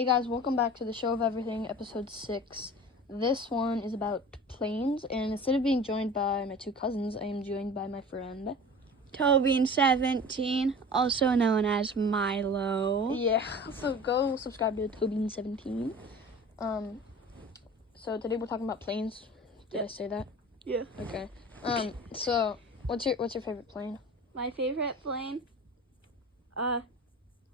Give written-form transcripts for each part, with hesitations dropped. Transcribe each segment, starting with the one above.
Hey guys, welcome back to the Show of Everything, episode 6. This one is about planes, and instead of being joined by my two cousins, I am joined by my friend Tobin17, also known as Milo. Yeah, so go subscribe to Tobin17. So today we're talking about planes. Did I say that? Yeah. Okay. So what's your favorite plane? My favorite plane?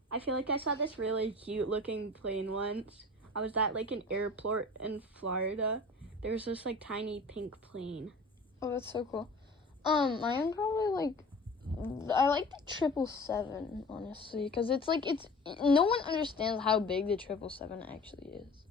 I feel like I saw this really cute looking plane once. I was at like an airport in Florida. There was this like tiny pink plane. Oh, that's so cool. Mine probably I like the 777, honestly, because no one understands how big the 777 actually is.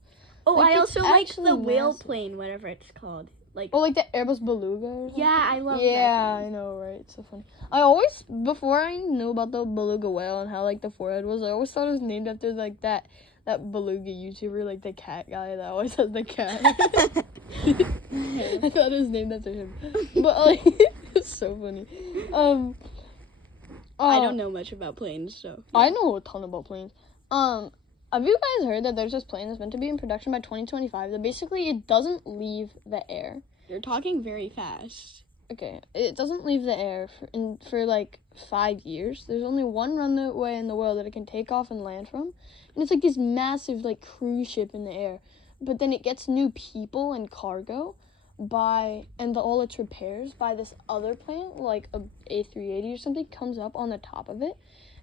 Oh, Like, I it's also like actually the whale massive. plane, whatever it's called. Like, Oh, like the Airbus Beluga or something? yeah, I love that. Yeah, I know, right? It's so funny. I always, before I knew about the beluga whale and how like the forehead was, I always thought it was named after like that beluga YouTuber, like the cat guy that always has the cat. I thought it was named after him, but like it's so funny. I don't know much about planes, so. Yeah. I know a ton about planes. Have you guys heard that there's this plane that's meant to be in production by 2025? That basically it doesn't leave the air. You're talking very fast. Okay, it doesn't leave the air for like 5 years. There's only one runway in the world that it can take off and land from, and it's like this massive like cruise ship in the air. But then it gets new people and cargo all its repairs by this other plane, like a A380 or something, comes up on the top of it.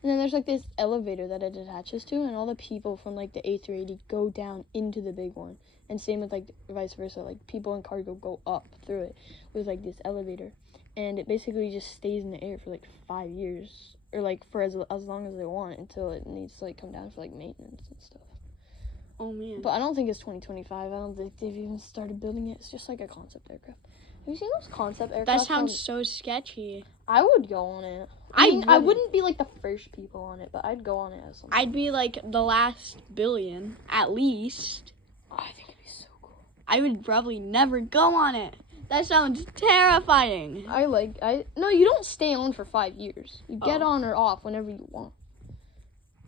And then there's like this elevator that it attaches to, and all the people from like the A380 go down into the big one. And same with like vice versa, like people and cargo go up through it with like this elevator. And it basically just stays in the air for like 5 years, or like for as long as they want, until it needs to like come down for like maintenance and stuff. Oh man. But I don't think it's 2025. I don't think they've even started building it. It's just like a concept aircraft. Have you seen those concept aircraft? That sounds so sketchy. I would go on it. I wouldn't be like the first people on it, but I'd go on it as something. I'd be like the last billion, at least. Oh, I think it'd be so cool. I would probably never go on it. That sounds terrifying. No, you don't stay on for 5 years. You get on or off whenever you want.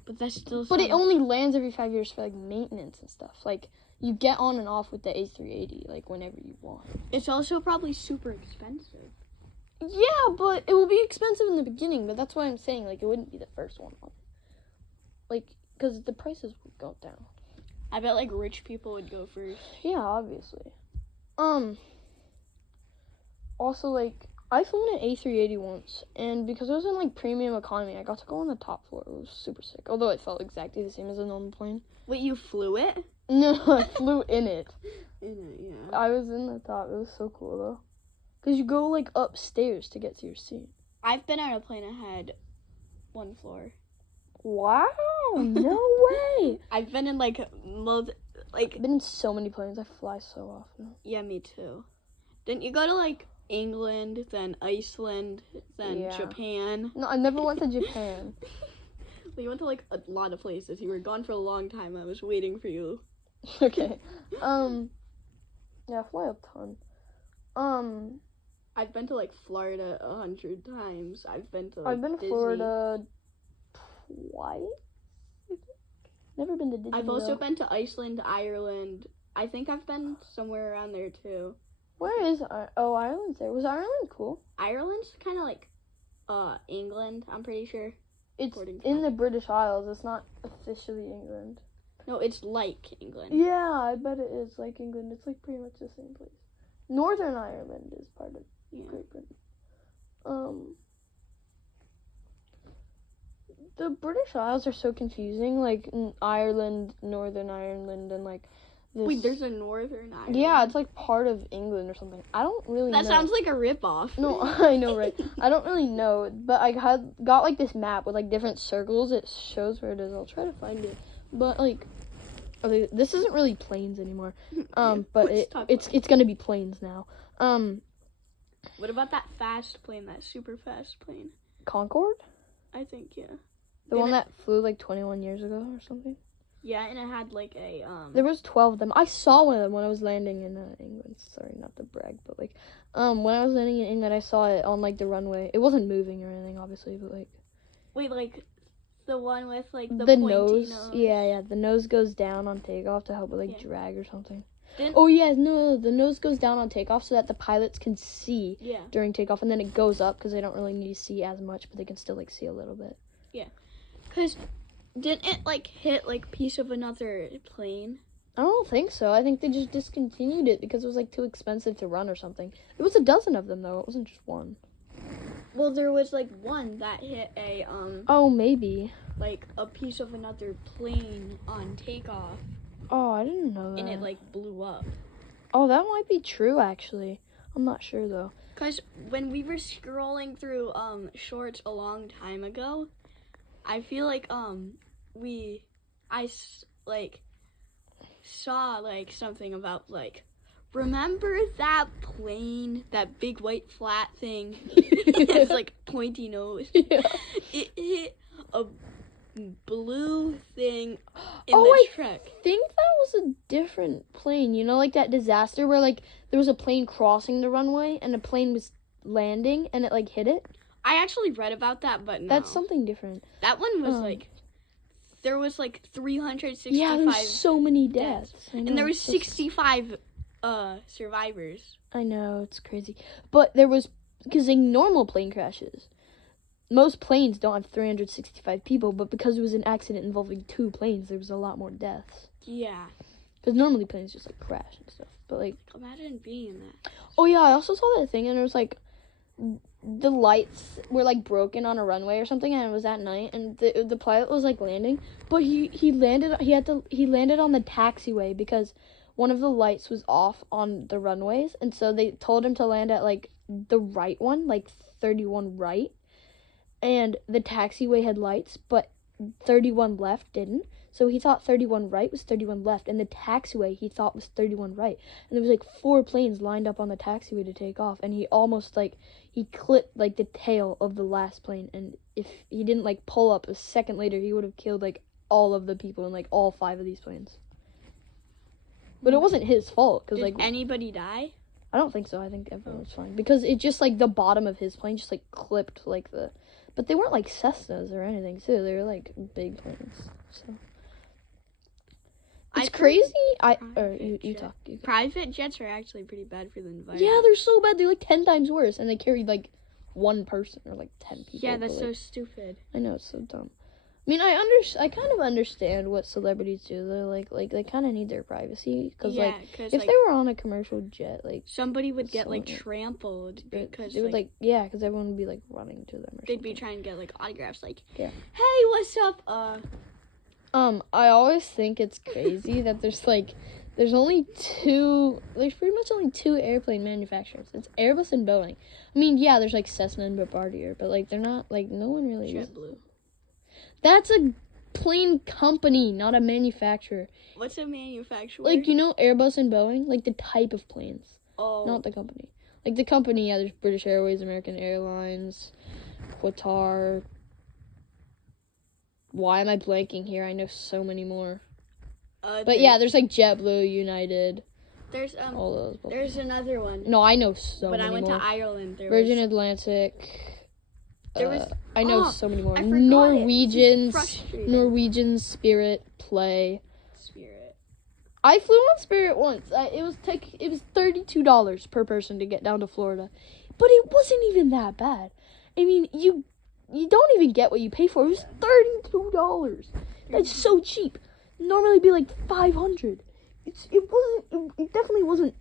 But that still. But it only lands every 5 years for like maintenance and stuff. Like you get on and off with the A380 like whenever you want. It's also probably super expensive. Yeah, but it will be expensive in the beginning. But that's why I'm saying like it wouldn't be the first one on it. Like because the prices would go down. I bet like rich people would go first. Yeah, obviously. Also, like, I flew in an A380 once, and because it was in, like, premium economy, I got to go on the top floor. It was super sick, although it felt exactly the same as a normal plane. Wait, you flew it? No, I flew in it. In it, yeah. I was in the top. It was so cool, though. Because you go, like, upstairs to get to your seat. I've been on a plane that had 1 floor. Wow, no way. I've been in, like, I've been in so many planes. I fly so often. Yeah, me too. Didn't you go to, like, England, then Iceland, then Japan? No, I never went to Japan. You went to like a lot of places. You were gone for a long time. I was waiting for you. Okay. Yeah, I fly a ton. I've been to like Florida 100 times. I've been to Disney. Florida twice. Never been to Disney. I've also been to Iceland, Ireland. I think I've been somewhere around there too. Where is Ireland's there? Was Ireland cool? Ireland's kind of like England, I'm pretty sure. It's in the British Isles. It's not officially England. No, it's like England. Yeah, I bet it is like England. It's like pretty much the same place. Northern Ireland is part of Great Britain. The British Isles are so confusing. Like Ireland, Northern Ireland, and like this. Wait, there's a Northern Ireland? Yeah, it's like part of England or something. I don't really know. That sounds like a ripoff. No, I know, right? I don't really know, but I got like this map with like different circles. It shows where it is. I'll try to find it. But like, okay, this isn't really planes anymore. But it's gonna be planes now. What about that fast plane? That super fast plane? Concorde? I think, yeah. The one that flew like 21 years ago or something? Yeah, and it had like a There was 12 of them. I saw one of them when I was landing in England. Sorry, not to brag, but like when I was landing in England, I saw it on like the runway. It wasn't moving or anything, obviously, but like Wait, like The one with like the The pointy nose. Yeah. The nose goes down on takeoff to help with like Yeah. drag or something. Didn't- Oh yeah, no, the nose goes down on takeoff so that the pilots can see Yeah. during takeoff, and then it goes up because they don't really need to see as much, but they can still like see a little bit. Cause didn't it like hit like piece of another plane? I don't think so. I think they just discontinued it because it was like too expensive to run or something. It was a dozen of them though. It wasn't just one. Well, there was like one that hit a Oh, maybe. like a piece of another plane on takeoff, Oh, I didn't know that. and it like blew up. Oh, that might be true actually. I'm not sure though. Cause when we were scrolling through shorts a long time ago, I feel like like saw like something about like, remember that plane, that big white flat thing? It's like pointy nose. Yeah. It hit a blue thing in Oh, the I truck. think that was a different plane. You know, like that disaster where like there was a plane crossing the runway and a plane was landing and it like hit it. I actually read about that, but no. That's something different. That one was Oh. like, there was like 365, Yeah, there's so many deaths. I know, and there was it's so 65 survivors. I know, it's crazy. But there was, because in normal plane crashes, most planes don't have 365 people, but because it was an accident involving two planes, there was a lot more deaths. Yeah. Because normally planes just like crash and stuff. But like, Imagine being in that. oh yeah, I also saw that thing and it was like, the lights were like broken on a runway or something, and it was at night, and the pilot was like landing, but he landed on the taxiway because one of the lights was off on the runways, and so they told him to land at like the right one, like 31 right, and the taxiway had lights, but 31 left didn't. So he thought 31 right was 31 left, and the taxiway he thought was 31 right. And there was like 4 planes lined up on the taxiway to take off, and he almost like, he clipped like the tail of the last plane, and if he didn't like pull up a second later, he would have killed like all of the people in like all 5 of these planes. But it wasn't his fault, because Did like, anybody die? I don't think so. I think everyone was fine, because it just like the bottom of his plane just like clipped like the, but they weren't like Cessnas or anything too. They were like big planes, so. It's crazy. You talk. Private jets are actually pretty bad for the environment. Yeah, they're so bad. They're like 10 times worse, and they carry like 1 person or like 10 people. Yeah, that's but, so like, stupid. I know, it's so dumb. I mean, I kind of understand what celebrities do. They're like they kind of need their privacy, because Yeah, like because if like, they were on a commercial jet, like somebody would get like someone- trampled because they would like yeah, because everyone would be like running to them. Or they'd something. be trying to get like autographs, like, Yeah. hey, what's up? I always think it's crazy that there's pretty much only 2 airplane manufacturers. It's Airbus and Boeing. I mean, yeah, there's like Cessna and Bombardier, but like they're not, like, no one really uses. JetBlue. That's a plane company, not a manufacturer. What's a manufacturer? Like, you know Airbus and Boeing? Like the type of planes, oh, not the company. Like the company, yeah, there's British Airways, American Airlines, Qatar. Why am I blanking here? I know so many more. But yeah, there's like JetBlue, United, there's all those. there's another one. No, I know so When many I went more. to Ireland, there Virgin was Atlantic. There was- I know oh, so many more. I forgot it. Norwegians, Frustrating. Norwegians, Spirit, Play. Spirit. I flew on Spirit once. It was $32 per person to get down to Florida, but it wasn't even that bad. I mean, you don't even get what you pay for. It was $32. That's so cheap. Normally it'd be like $500. It definitely wasn't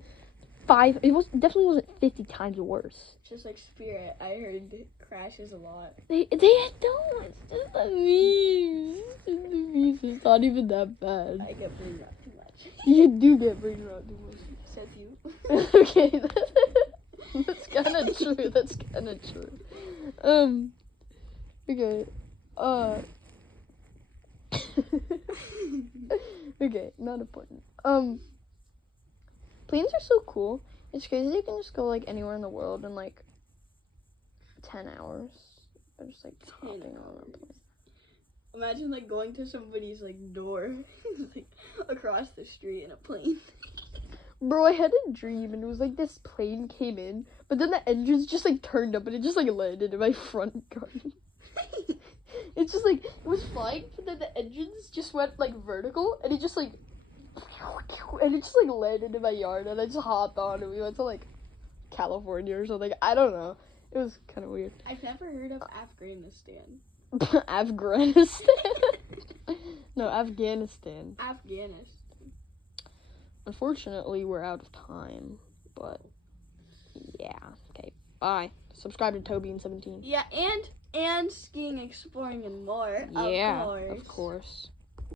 definitely wasn't 50 times worse. Just like Spirit, I heard it crashes a lot. They don't. It's just the memes. It's just the memes. It's not even that bad. I get blamed out too much. You do get brain rot too much. Says you. Okay, that's kind of true. That's kind of true. Okay. Okay, not important. Planes are so cool. It's crazy you can just go like anywhere in the world in like 10 hours. Or just like 10 hopping on a hours. plane. Imagine like going to somebody's like door, like across the street in a plane. Bro, I had a dream and it was like this plane came in, but then the engines just like turned up and it just like landed in my front garden. It's just like, it was flying, but then the engines just went like vertical, and it just like, and it just like landed in my yard, and I just hopped on, and we went to like California or something. I don't know. It was kind of weird. I've never heard of Afghanistan. Afghanistan? No, Afghanistan. Afghanistan. Unfortunately, we're out of time, but yeah. Okay, bye. Subscribe to Toby17. Yeah, and skiing, exploring, and more. Yeah, of course. of course.